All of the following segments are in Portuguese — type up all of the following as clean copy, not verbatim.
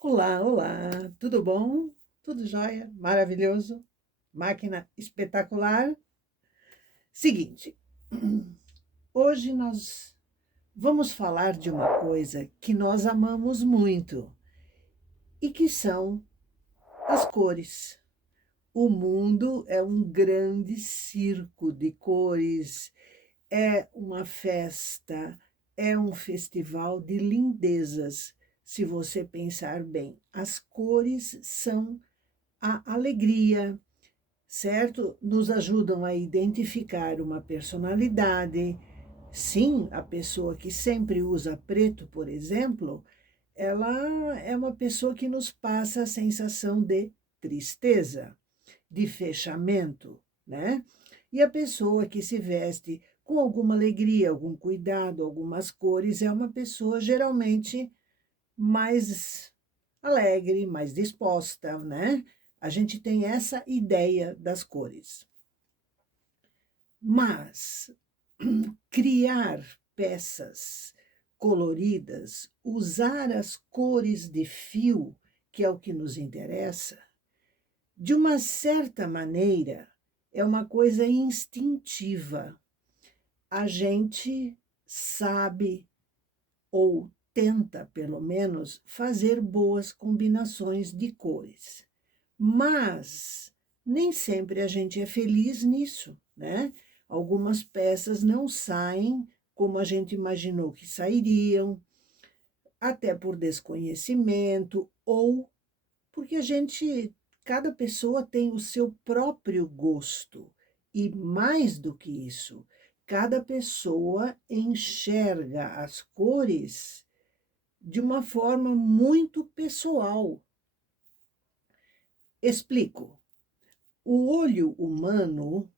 Olá, olá, tudo bom? Tudo jóia? Maravilhoso? Máquina espetacular? Seguinte, hoje nós vamos falar de uma coisa que nós amamos muito e que são as cores. O mundo é um grande circo de cores, é uma festa, é um festival de lindezas. Se você pensar bem, as cores são a alegria, certo? Nos ajudam a identificar uma personalidade. Sim, a pessoa que sempre usa preto, por exemplo, ela é uma pessoa que nos passa a sensação de tristeza, de fechamento, né? E a pessoa que se veste com alguma alegria, algum cuidado, algumas cores, é uma pessoa geralmente mais alegre, mais disposta, né? A gente tem essa ideia das cores. Mas criar peças coloridas, usar as cores de fio, que é o que nos interessa, de uma certa maneira, é uma coisa instintiva. A gente sabe ou tenta, pelo menos, fazer boas combinações de cores. Mas nem sempre a gente é feliz nisso, né? Algumas peças não saem como a gente imaginou que sairiam, até por desconhecimento ou porque cada pessoa tem o seu próprio gosto. E mais do que isso, cada pessoa enxerga as cores de uma forma muito pessoal. Explico. O olho humano,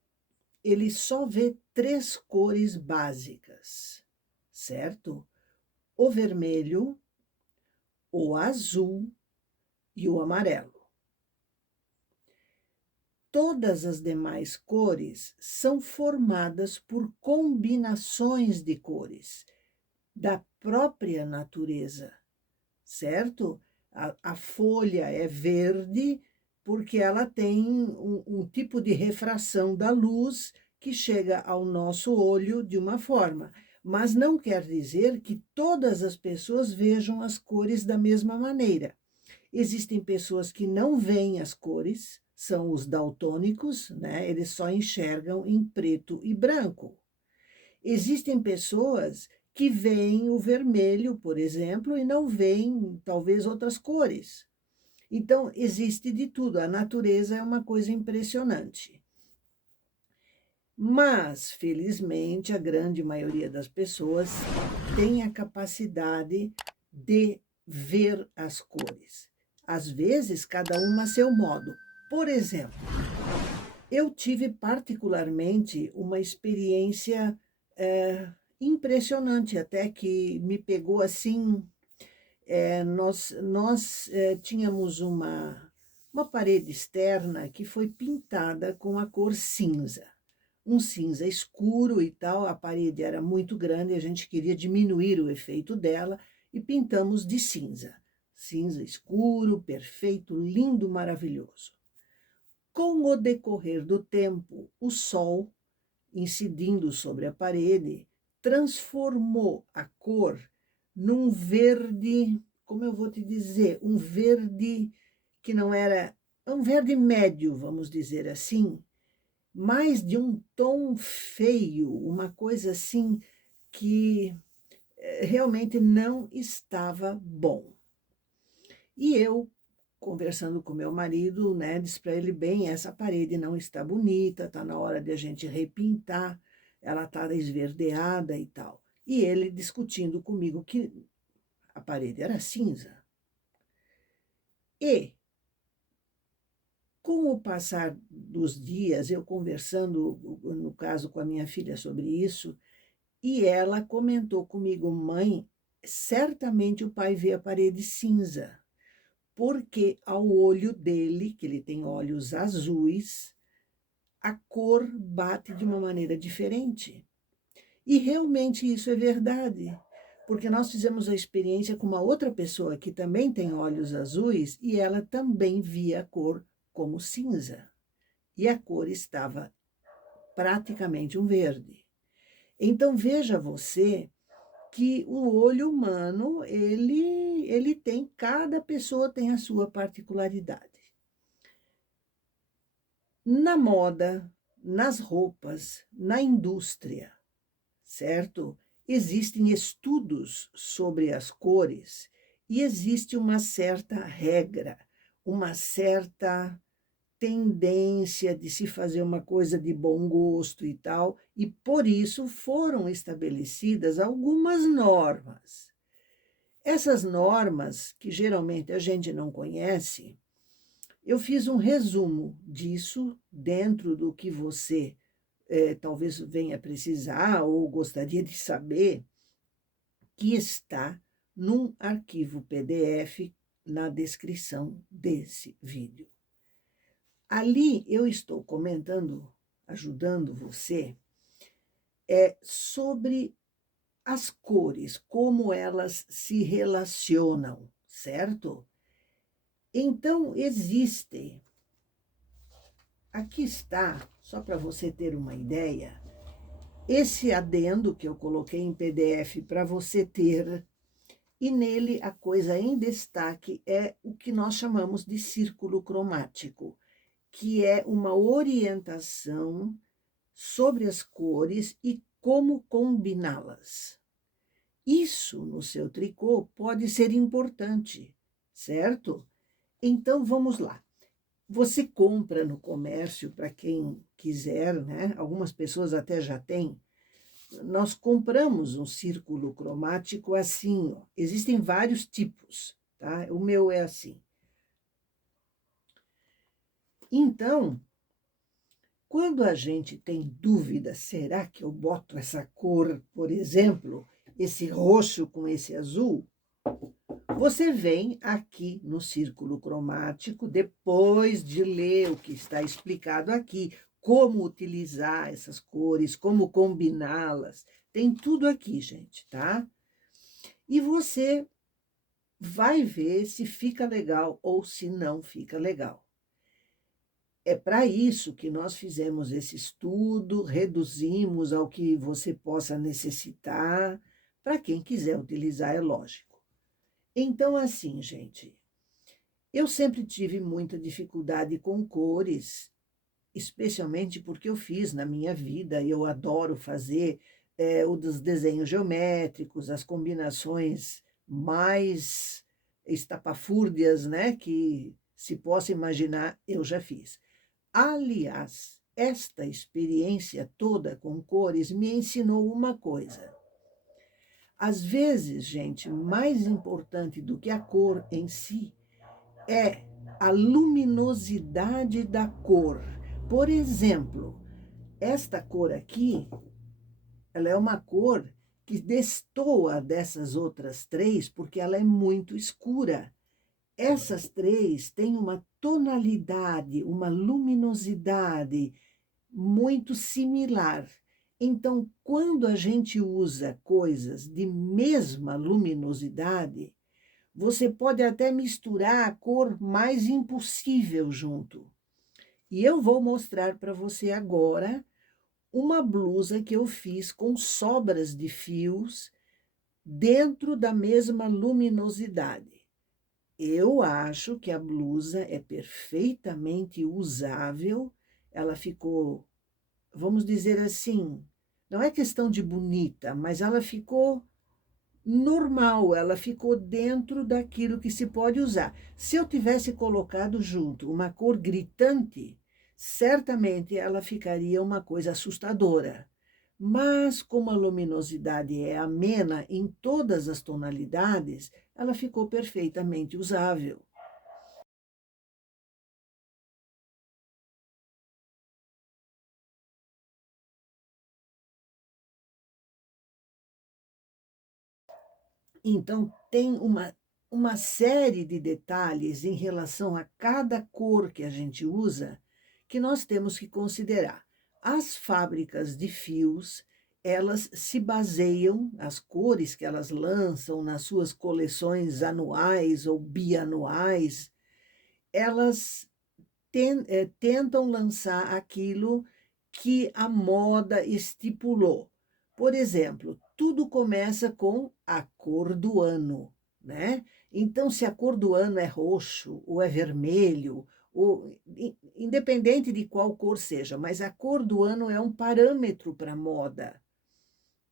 ele só vê três cores básicas, certo? O vermelho, o azul e o amarelo. Todas as demais cores são formadas por combinações de cores da própria natureza, certo? A folha é verde porque ela tem um tipo de refração da luz que chega ao nosso olho de uma forma, mas não quer dizer que todas as pessoas vejam as cores da mesma maneira. Existem pessoas que não veem as cores, são os daltônicos, né? Eles só enxergam em preto e branco. Existem pessoas que veem o vermelho, por exemplo, e não veem talvez outras cores. Então, existe de tudo. A natureza é uma coisa impressionante. Mas, felizmente, a grande maioria das pessoas tem a capacidade de ver as cores. Às vezes, cada uma a seu modo. Por exemplo, eu tive particularmente uma experiência impressionante, até que me pegou assim. Nós tínhamos uma parede externa que foi pintada com a cor cinza, um cinza escuro e tal. A parede era muito grande, a gente queria diminuir o efeito dela e pintamos de cinza. Cinza escuro, perfeito, lindo, maravilhoso. Com o decorrer do tempo, o sol, incidindo sobre a parede, transformou a cor num verde, como eu vou te dizer, um verde que não era, um verde médio, vamos dizer assim, mais de um tom feio, uma coisa assim que realmente não estava bom. E eu, conversando com meu marido, né, disse para ele: bem, essa parede não está bonita, está na hora de a gente repintar, ela está esverdeada e tal. E ele discutindo comigo que a parede era cinza. E, com o passar dos dias, eu conversando, no caso, com a minha filha sobre isso, e ela comentou comigo: mãe, certamente o pai vê a parede cinza, porque ao olho dele, que ele tem olhos azuis, a cor bate de uma maneira diferente. E realmente isso é verdade, porque nós fizemos a experiência com uma outra pessoa que também tem olhos azuis e ela também via a cor como cinza. E a cor estava praticamente um verde. Então, veja você que o olho humano, ele tem, cada pessoa tem a sua particularidade. Na moda, nas roupas, na indústria, certo? Existem estudos sobre as cores e existe uma certa regra, uma certa tendência de se fazer uma coisa de bom gosto e tal, e por isso foram estabelecidas algumas normas. Essas normas, que geralmente a gente não conhece, eu fiz um resumo disso dentro do que você talvez venha precisar ou gostaria de saber, que está num arquivo PDF na descrição desse vídeo. Ali eu estou comentando, ajudando você, sobre as cores, como elas se relacionam, certo? Então, existe, aqui está, só para você ter uma ideia, esse adendo que eu coloquei em PDF para você ter, e nele a coisa em destaque é o que nós chamamos de círculo cromático, que é uma orientação sobre as cores e como combiná-las. Isso no seu tricô pode ser importante, certo? Então vamos lá. Você compra no comércio, para quem quiser, né? Algumas pessoas até já têm. Nós compramos um círculo cromático assim, ó. Existem vários tipos, tá? O meu é assim. Então, quando a gente tem dúvida, será que eu boto essa cor, por exemplo, esse roxo com esse azul? Você vem aqui no círculo cromático, depois de ler o que está explicado aqui, como utilizar essas cores, como combiná-las. Tem tudo aqui, gente, tá? E você vai ver se fica legal ou se não fica legal. É para isso que nós fizemos esse estudo, reduzimos ao que você possa necessitar, para quem quiser utilizar, é lógico. Então, assim, gente, eu sempre tive muita dificuldade com cores, especialmente porque eu fiz na minha vida, e eu adoro fazer os desenhos geométricos, as combinações mais estapafúrdias, né, que se possa imaginar, eu já fiz. Aliás, esta experiência toda com cores me ensinou uma coisa. Às vezes, gente, mais importante do que a cor em si é a luminosidade da cor. Por exemplo, esta cor aqui, ela é uma cor que destoa dessas outras três porque ela é muito escura. Essas três têm uma tonalidade, uma luminosidade muito similar. Então, quando a gente usa coisas de mesma luminosidade, você pode até misturar a cor mais impossível junto. E eu vou mostrar para você agora uma blusa que eu fiz com sobras de fios dentro da mesma luminosidade. Eu acho que a blusa é perfeitamente usável, ela ficou, vamos dizer assim, não é questão de bonita, mas ela ficou normal, ela ficou dentro daquilo que se pode usar. Se eu tivesse colocado junto uma cor gritante, certamente ela ficaria uma coisa assustadora. Mas como a luminosidade é amena em todas as tonalidades, ela ficou perfeitamente usável. Então, tem uma série de detalhes em relação a cada cor que a gente usa que nós temos que considerar. As fábricas de fios, elas se baseiam, as cores que elas lançam nas suas coleções anuais ou bianuais, elas tentam lançar aquilo que a moda estipulou. Por exemplo, tudo começa com a cor do ano, né? Então, se a cor do ano é roxo ou é vermelho, ou, independente de qual cor seja, mas a cor do ano é um parâmetro para a moda,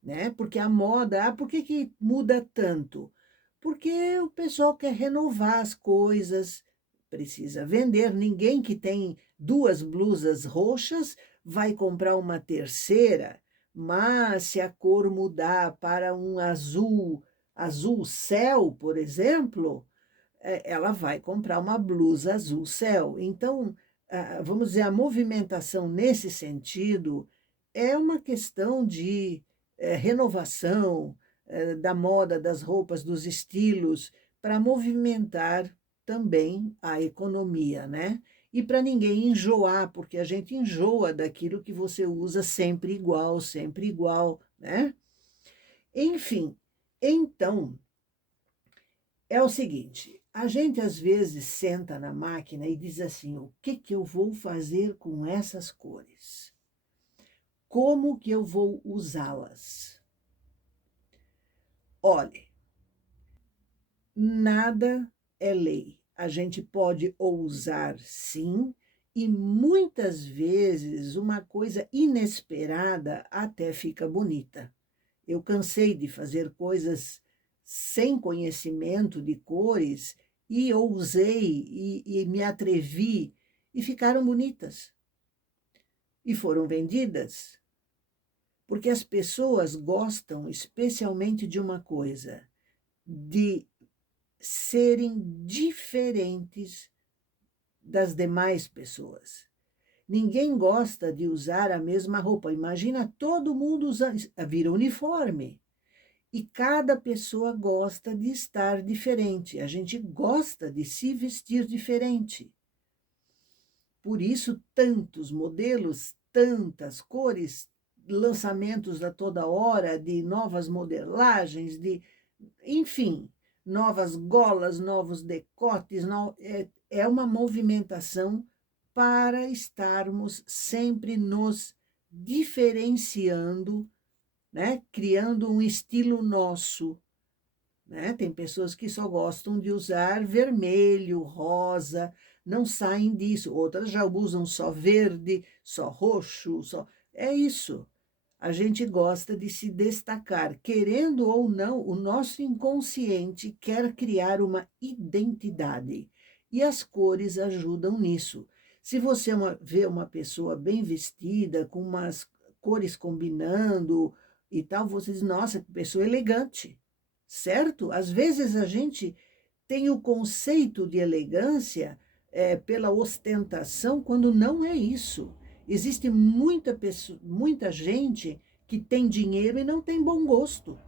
né? Porque a moda, por que que muda tanto? Porque o pessoal quer renovar as coisas, precisa vender. Ninguém que tem duas blusas roxas vai comprar uma terceira, mas se a cor mudar para um azul, azul céu, por exemplo, ela vai comprar uma blusa azul céu. Então, vamos dizer, a movimentação nesse sentido é uma questão de renovação da moda, das roupas, dos estilos, para movimentar também a economia, né? E para ninguém enjoar, porque a gente enjoa daquilo que você usa sempre igual, né? Enfim, então, é o seguinte, a gente às vezes senta na máquina e diz assim: o que que eu vou fazer com essas cores? Como que eu vou usá-las? Olhe, nada é lei. A gente pode ousar sim, e muitas vezes uma coisa inesperada até fica bonita. Eu cansei de fazer coisas sem conhecimento de cores e ousei e me atrevi e ficaram bonitas. E foram vendidas, porque as pessoas gostam especialmente de uma coisa, de serem diferentes das demais pessoas. Ninguém gosta de usar a mesma roupa. Imagina todo mundo usando, vira uniforme. E cada pessoa gosta de estar diferente. A gente gosta de se vestir diferente. Por isso, tantos modelos, tantas cores, lançamentos a toda hora de novas modelagens, enfim, novas golas, novos decotes. É uma movimentação para estarmos sempre nos diferenciando, né? Criando um estilo nosso, né? Tem pessoas que só gostam de usar vermelho, rosa, não saem disso. Outras já usam só verde, só roxo, só. É isso. A gente gosta de se destacar. Querendo ou não, o nosso inconsciente quer criar uma identidade. E as cores ajudam nisso. Se você vê uma pessoa bem vestida, com umas cores combinando e tal, você diz: nossa, que pessoa elegante, certo? Às vezes a gente tem o conceito de elegância pela ostentação, quando não é isso. Existe muita gente que tem dinheiro e não tem bom gosto.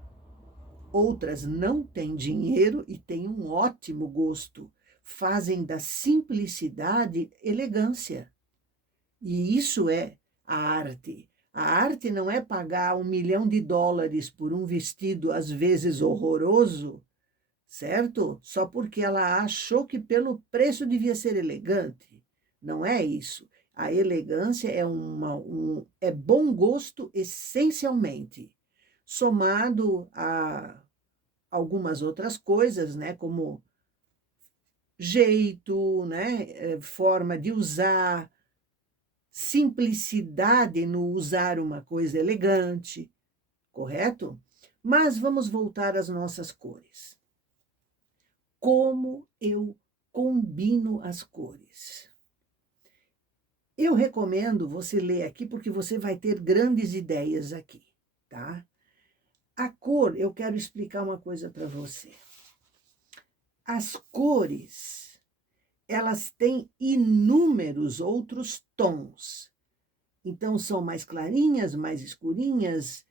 Outras não têm dinheiro e têm um ótimo gosto. Fazem da simplicidade elegância. E isso é a arte. A arte não é pagar US$ 1 milhão por um vestido, às vezes horroroso, certo? Só porque ela achou que pelo preço devia ser elegante. Não é isso. A elegância é bom gosto essencialmente, somado a algumas outras coisas, né, como jeito, né, forma de usar, simplicidade no usar uma coisa elegante, correto? Mas vamos voltar às nossas cores. Como eu combino as cores? Eu recomendo você ler aqui, porque você vai ter grandes ideias aqui, tá? A cor, eu quero explicar uma coisa para você. As cores, elas têm inúmeros outros tons. Então, são mais clarinhas, mais escurinhas,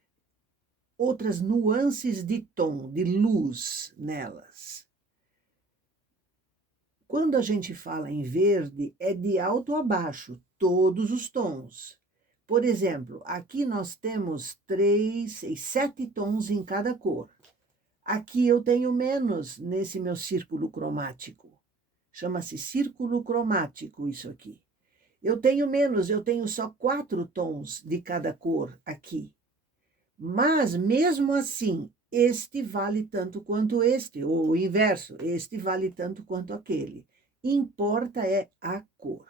outras nuances de tom, de luz nelas. Quando a gente fala em verde, é de alto a baixo, todos os tons. Por exemplo, aqui nós temos 7 tons em cada cor. Aqui eu tenho menos nesse meu círculo cromático. Chama-se círculo cromático isso aqui. Eu tenho menos, eu tenho só 4 tons de cada cor aqui. Mas, mesmo assim, este vale tanto quanto este, ou o inverso, este vale tanto quanto aquele. Importa é a cor.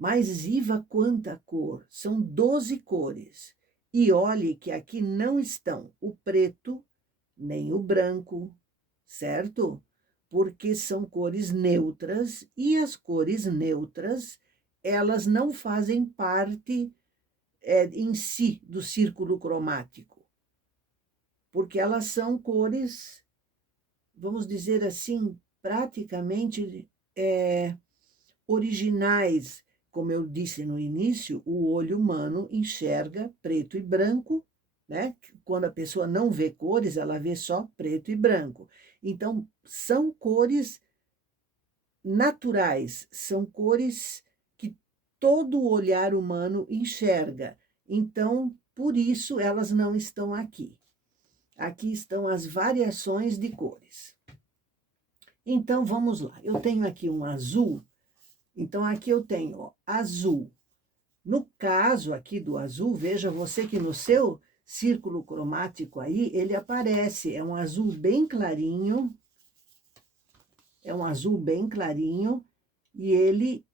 Mas, Iva, quanta cor! São 12 cores. E olhe que aqui não estão o preto, nem o branco, certo? Porque são cores neutras, e as cores neutras, elas não fazem parte em si do círculo cromático, porque elas são cores, vamos dizer assim, praticamente originais. Como eu disse no início, o olho humano enxerga preto e branco, né? Quando a pessoa não vê cores, ela vê só preto e branco. Então, são cores naturais, são cores que todo o olhar humano enxerga. Então, por isso, elas não estão aqui. Aqui estão as variações de cores. Então, vamos lá. Eu tenho aqui um azul. Então, aqui eu tenho ó, azul. No caso aqui do azul, veja você que no seu círculo cromático aí, ele aparece. É um azul bem clarinho. É um azul bem clarinho. E ele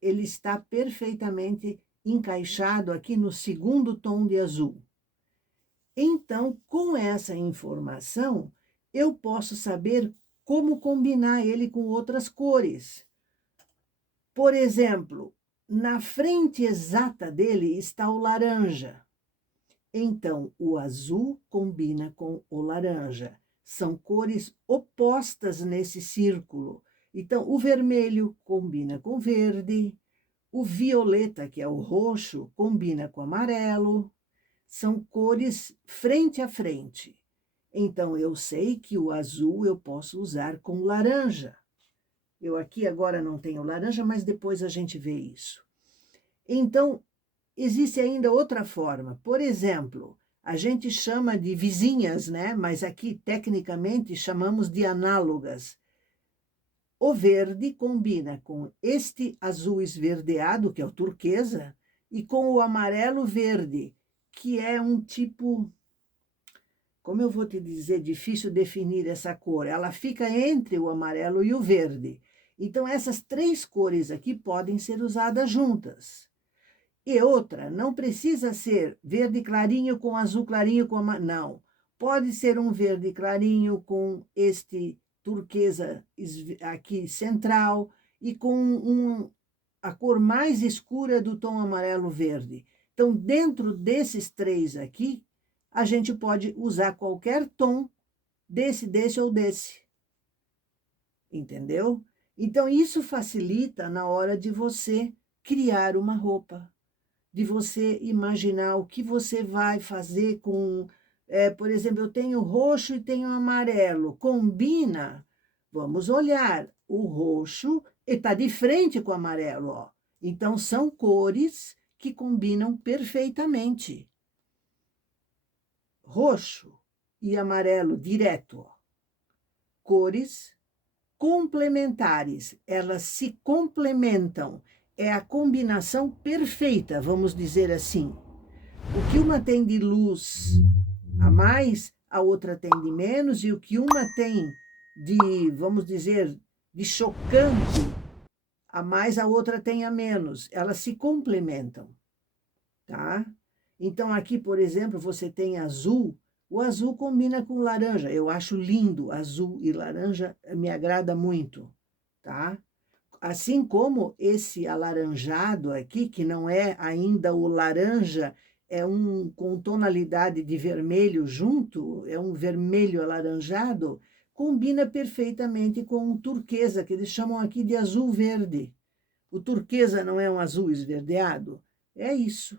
está perfeitamente encaixado aqui no segundo tom de azul. Então, com essa informação, eu posso saber como combinar ele com outras cores. Por exemplo, na frente exata dele está o laranja. Então, o azul combina com o laranja. São cores opostas nesse círculo. Então, o vermelho combina com verde, o violeta, que é o roxo, combina com amarelo. São cores frente a frente. Então, eu sei que o azul eu posso usar com laranja. Eu aqui agora não tenho laranja, mas depois a gente vê isso. Então, existe ainda outra forma. Por exemplo, a gente chama de vizinhas, né? Mas aqui, tecnicamente, chamamos de análogas. O verde combina com este azul esverdeado, que é o turquesa, e com o amarelo verde, que é um tipo, como eu vou te dizer, difícil definir essa cor. Ela fica entre o amarelo e o verde. Então, essas 3 cores aqui podem ser usadas juntas. E outra, não precisa ser verde clarinho com azul clarinho com amarelo. Não. Pode ser um verde clarinho com este turquesa aqui central e com a cor mais escura do tom amarelo-verde. Então, dentro desses 3 aqui, a gente pode usar qualquer tom desse ou desse. Entendeu? Então, isso facilita na hora de você criar uma roupa, de você imaginar o que você vai fazer com... por exemplo, eu tenho roxo e tenho amarelo. Combina? Vamos olhar. O roxo está de frente com o amarelo, ó. Então, são cores que combinam perfeitamente. Roxo e amarelo direto, ó. Cores complementares, elas se complementam. É a combinação perfeita, vamos dizer assim. O que uma tem de luz a mais, a outra tem de menos, e o que uma tem de, vamos dizer, de chocante a mais, a outra tem a menos. Elas se complementam, tá? Então, aqui, por exemplo, você tem azul. O azul combina com laranja. Eu acho lindo, azul e laranja me agrada muito, tá? Assim como esse alaranjado aqui, que não é ainda o laranja, é um com tonalidade de vermelho junto, é um vermelho alaranjado, combina perfeitamente com o turquesa, que eles chamam aqui de azul verde. O turquesa não é um azul esverdeado? É isso.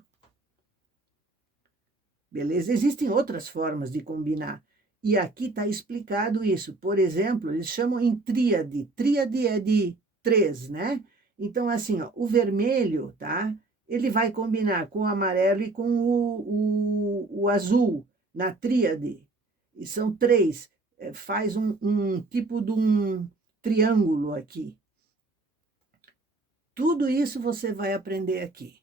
Beleza? Existem outras formas de combinar. E aqui está explicado isso. Por exemplo, eles chamam em tríade. Tríade é de 3, né? Então, assim, ó, o vermelho, tá? ele vai combinar com o amarelo e com o azul, na tríade. E são três, faz um tipo de um triângulo aqui. Tudo isso você vai aprender aqui.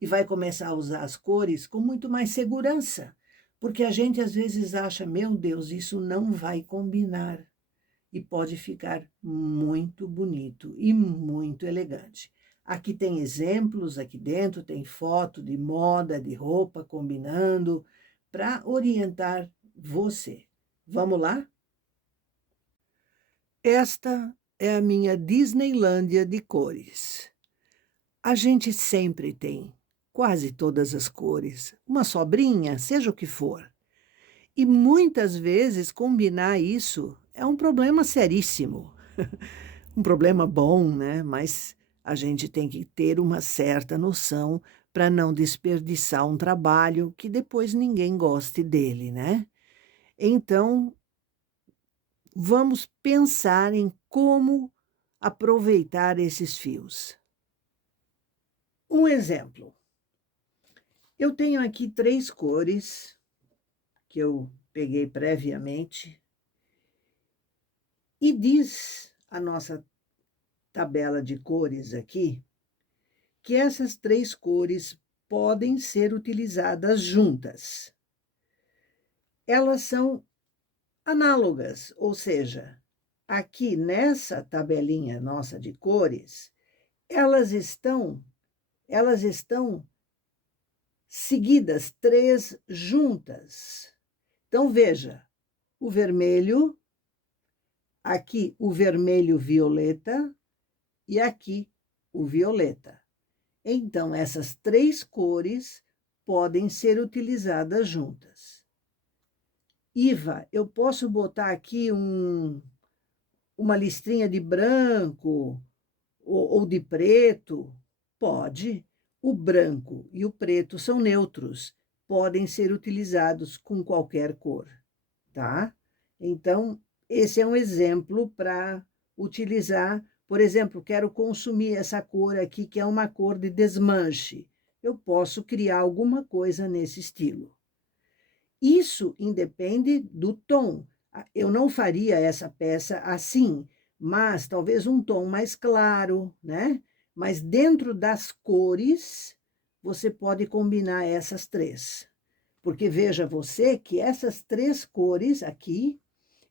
E vai começar a usar as cores com muito mais segurança. Porque a gente às vezes acha, meu Deus, isso não vai combinar. E pode ficar muito bonito e muito elegante. Aqui tem exemplos, aqui dentro tem foto de moda, de roupa combinando, para orientar você. Vamos lá? Esta é a minha Disneylândia de cores. A gente sempre tem quase todas as cores, uma sobrinha, seja o que for. E muitas vezes combinar isso é um problema seríssimo. Um problema bom, né? Mas a gente tem que ter uma certa noção para não desperdiçar um trabalho que depois ninguém goste dele, né? Então, vamos pensar em como aproveitar esses fios. Um exemplo. Eu tenho aqui 3 cores que eu peguei previamente e diz a nossa tabela de cores aqui que essas 3 cores podem ser utilizadas juntas. Elas são análogas, ou seja, aqui nessa tabelinha nossa de cores, elas estão seguidas 3 juntas. Então veja, o vermelho, aqui o vermelho violeta e aqui o violeta. Então, essas 3 cores podem ser utilizadas juntas. Iva, eu posso botar aqui uma listrinha de branco ou de preto? Pode. O branco e o preto são neutros, podem ser utilizados com qualquer cor, tá? Então, esse é um exemplo para utilizar. Por exemplo, quero consumir essa cor aqui, que é uma cor de desmanche. Eu posso criar alguma coisa nesse estilo. Isso independe do tom. Eu não faria essa peça assim, mas talvez um tom mais claro, né? Mas dentro das cores, você pode combinar essas 3. Porque veja você que essas 3 cores aqui,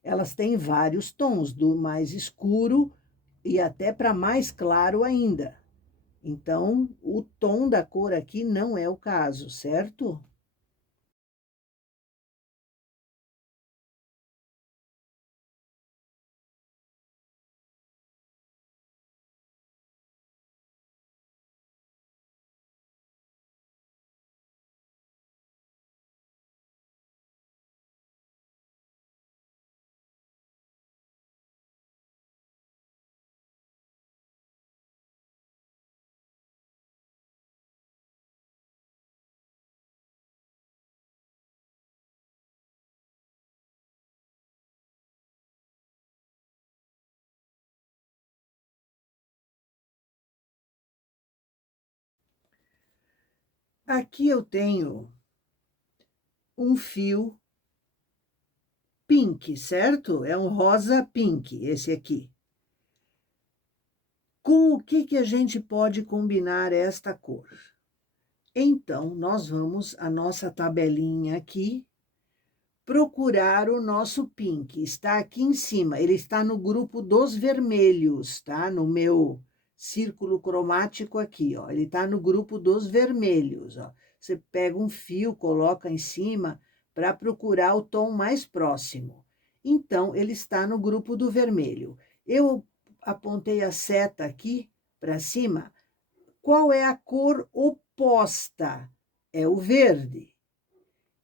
elas têm vários tons, do mais escuro e até para mais claro ainda. Então, o tom da cor aqui não é o caso, certo? Aqui eu tenho um fio pink, certo? É um rosa pink, esse aqui. Com o que a gente pode combinar esta cor? Então, nós vamos, a nossa tabelinha aqui, procurar o nosso pink. Está aqui em cima, ele está no grupo dos vermelhos, tá? No meu círculo cromático aqui, ó. Ele está no grupo dos vermelhos, ó. Você pega um fio, coloca em cima para procurar o tom mais próximo. Então, ele está no grupo do vermelho. Eu apontei a seta aqui para cima. Qual é a cor oposta? É o verde.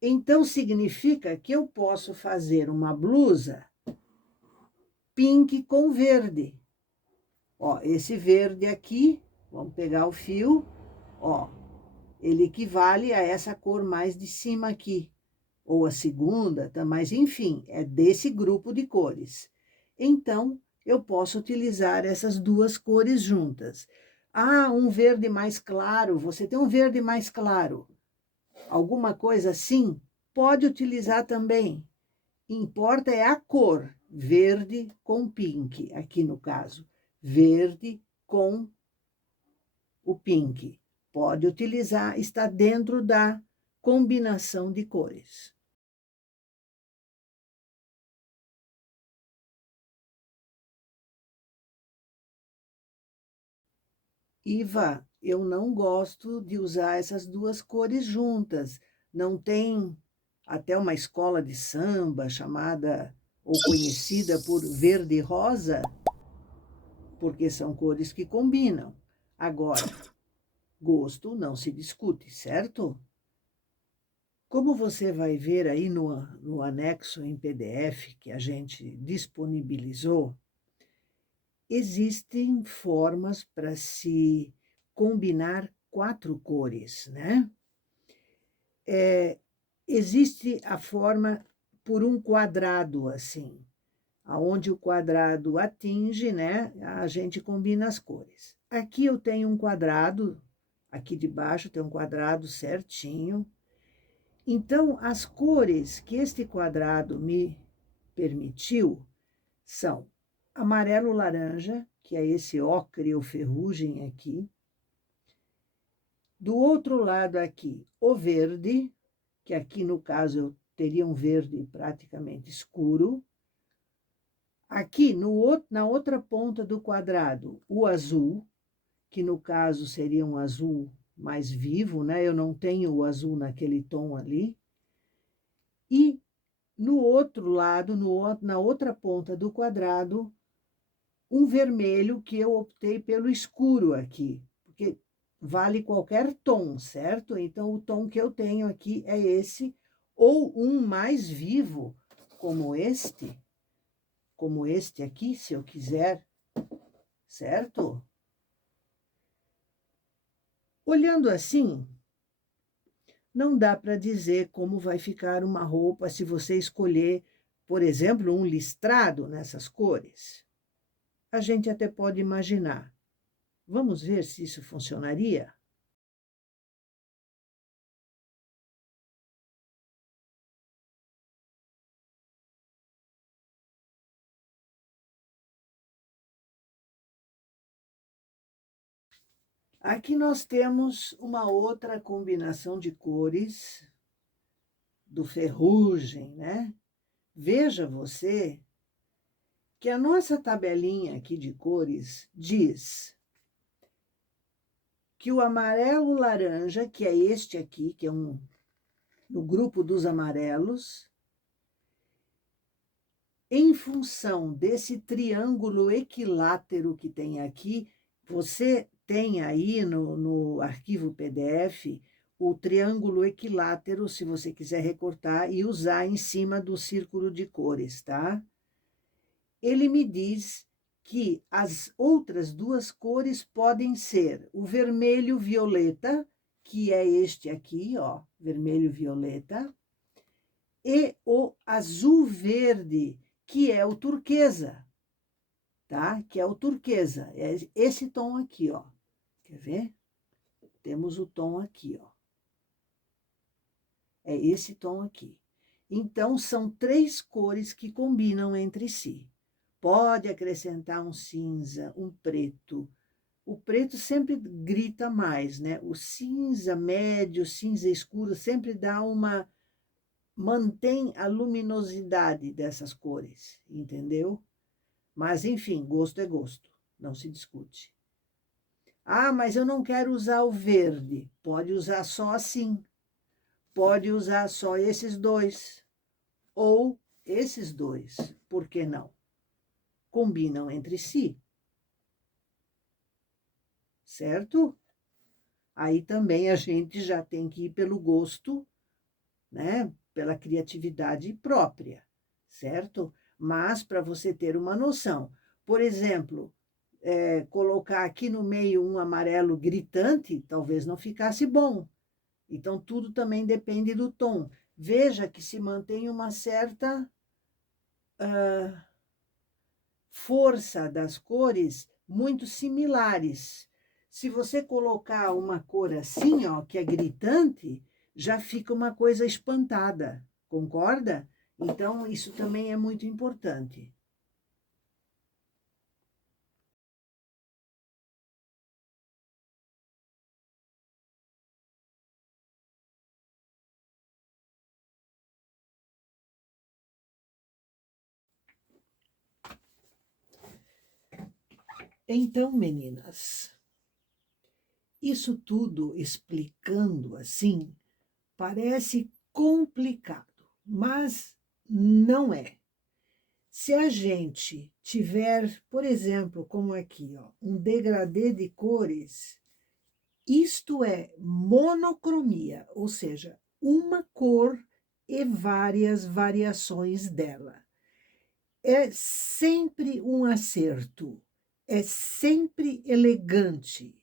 Então, significa que eu posso fazer uma blusa pink com verde. Ó, esse verde aqui, vamos pegar o fio, ó, ele equivale a essa cor mais de cima aqui, ou a segunda, tá? Mas enfim, é desse grupo de cores. Então, eu posso utilizar essas 2 cores juntas. Ah, um verde mais claro, você tem um verde mais claro. Alguma coisa assim, pode utilizar também. Importa é a cor, verde com pink, aqui no caso. Verde com o pink. Pode utilizar, está dentro da combinação de cores. Iva, eu não gosto de usar essas duas cores juntas. Não tem até uma escola de samba chamada ou conhecida por verde e rosa, porque são cores que combinam. Agora, gosto não se discute, certo? Como você vai ver aí no anexo em PDF que a gente disponibilizou, existem formas para se combinar 4 cores, né? Existe a forma por um quadrado, assim, aonde o quadrado atinge, né? A gente combina as cores. Aqui eu tenho um quadrado, aqui de baixo tem um quadrado certinho. Então, as cores que este quadrado me permitiu são amarelo-laranja, que é esse ocre ou ferrugem aqui. Do outro lado aqui, o verde, que aqui no caso eu teria um verde praticamente escuro. Aqui na outra ponta do quadrado, o azul, que no caso seria um azul mais vivo, né? Eu não tenho o azul naquele tom ali. E no outro lado, na outra ponta do quadrado, um vermelho que eu optei pelo escuro aqui, porque vale qualquer tom, certo? Então, o tom que eu tenho aqui é esse, ou um mais vivo, como este aqui, se eu quiser, certo? Olhando assim, não dá para dizer como vai ficar uma roupa se você escolher, por exemplo, um listrado nessas cores. A gente até pode imaginar. Vamos ver se isso funcionaria? Aqui nós temos uma outra combinação de cores do ferrugem, né? Veja você que a nossa tabelinha aqui de cores diz que o amarelo laranja, que é este aqui, que é no grupo dos amarelos, em função desse triângulo equilátero que tem aqui, você tem aí no arquivo PDF o triângulo equilátero, se você quiser recortar e usar em cima do círculo de cores, tá? Ele me diz que as outras duas cores podem ser o vermelho-violeta, que é este aqui, ó, vermelho-violeta, e o azul-verde, que é o turquesa, tá? Que é o turquesa, é esse tom aqui, ó. Quer ver? Temos o tom aqui, ó. É esse tom aqui. Então, são 3 cores que combinam entre si. Pode acrescentar um cinza, um preto. O preto sempre grita mais, né? O cinza médio, cinza escuro, sempre dá uma... mantém a luminosidade dessas cores, entendeu? Mas, enfim, gosto é gosto, não se discute. Ah, mas eu não quero usar o verde. Pode usar só assim. Pode usar só esses dois. Ou esses dois. Por que não? Combinam entre si. Certo? Aí também a gente já tem que ir pelo gosto, né? Pela criatividade própria, certo? Mas para você ter uma noção, por exemplo, colocar aqui no meio um amarelo gritante, talvez não ficasse bom. Então, tudo também depende do tom. Veja que se mantém uma certa força das cores muito similares. Se você colocar uma cor assim, ó, que é gritante, já fica uma coisa espantada, concorda? Então, isso também é muito importante. Então, meninas, isso tudo explicando assim, parece complicado, mas não é. Se a gente tiver, por exemplo, como aqui, ó, um degradê de cores, isto é monocromia, ou seja, uma cor e várias variações dela. É sempre um acerto, é sempre elegante.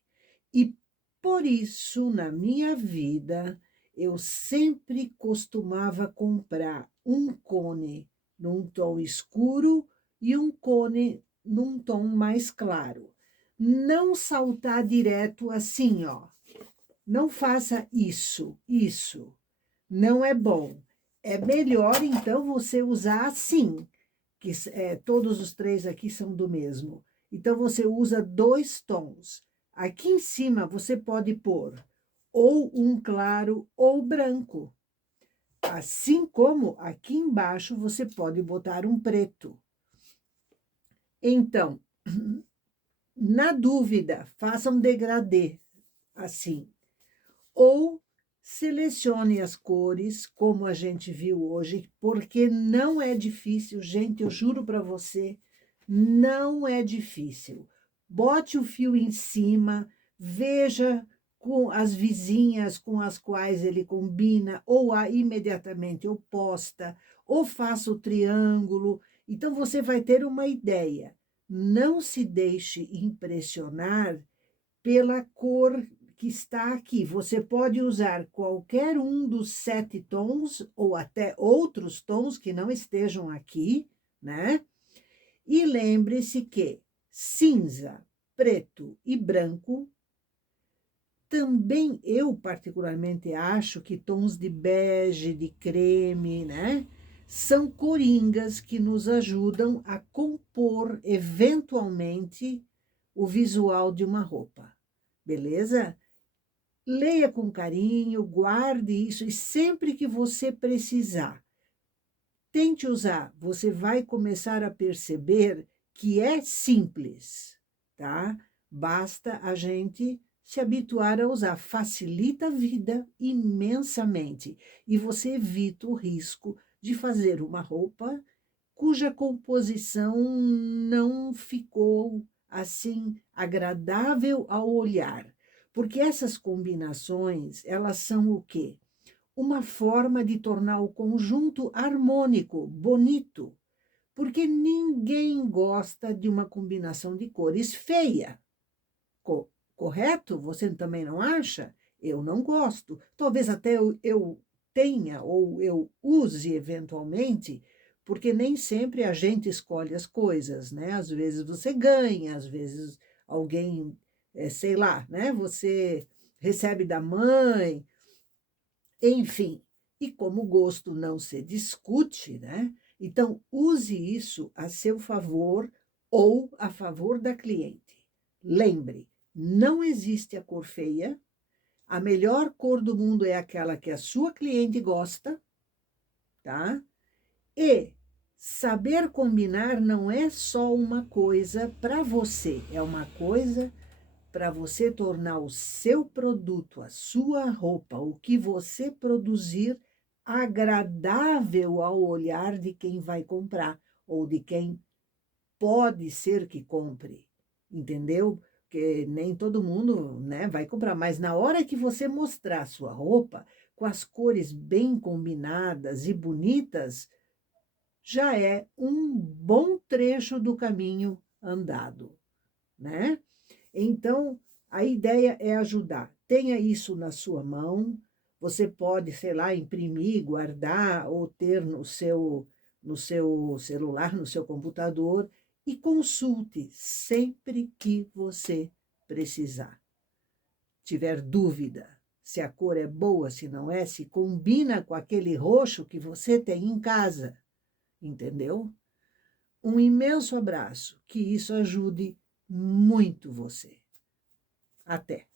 E por isso, na minha vida, eu sempre costumava comprar um cone num tom escuro e um cone num tom mais claro. Não saltar direto assim, ó. Não faça isso. Não é bom. É melhor, então, você usar assim, que todos os três aqui são do mesmo. Então, você usa dois tons. Aqui em cima, você pode pôr ou um claro ou branco. Assim como aqui embaixo, você pode botar um preto. Então, na dúvida, faça um degradê, assim. Ou selecione as cores, como a gente viu hoje, porque não é difícil, gente, eu juro para você, não é difícil. Bote o fio em cima, veja com as vizinhas com as quais ele combina, ou a imediatamente oposta, ou faça o triângulo. Então, você vai ter uma ideia. Não se deixe impressionar pela cor que está aqui. Você pode usar qualquer um dos 7 tons, ou até outros tons que não estejam aqui, né? E lembre-se que cinza, preto e branco, também eu particularmente acho que tons de bege, de creme, né? São coringas que nos ajudam a compor eventualmente o visual de uma roupa, beleza? Leia com carinho, guarde isso e sempre que você precisar, tente usar. Você vai começar a perceber que é simples, tá? Basta a gente se habituar a usar. Facilita a vida imensamente e você evita o risco de fazer uma roupa cuja composição não ficou assim agradável ao olhar. Porque essas combinações, elas são o quê? Uma forma de tornar o conjunto harmônico, bonito. Porque ninguém gosta de uma combinação de cores feia. Correto? Você também não acha? Eu não gosto. Talvez até eu tenha ou eu use eventualmente, porque nem sempre a gente escolhe as coisas, né? Às vezes você ganha, às vezes alguém, sei lá, né? Você recebe da mãe, enfim. E como o gosto não se discute, né? Então, use isso a seu favor ou a favor da cliente. Lembre, não existe a cor feia. A melhor cor do mundo é aquela que a sua cliente gosta, tá? E saber combinar não é só uma coisa para você, é uma coisa para você tornar o seu produto, a sua roupa, o que você produzir agradável ao olhar de quem vai comprar ou de quem pode ser que compre, entendeu? Porque nem todo mundo, né, vai comprar, mas na hora que você mostrar a sua roupa com as cores bem combinadas e bonitas, já é um bom trecho do caminho andado, né? Então, a ideia é ajudar. Tenha isso na sua mão. Você pode, sei lá, imprimir, guardar ou ter no seu celular, no seu computador e consulte sempre que você precisar. tiver dúvida se a cor é boa, se não é, se combina com aquele roxo que você tem em casa, entendeu? Um imenso abraço, que isso ajude muito você. Até!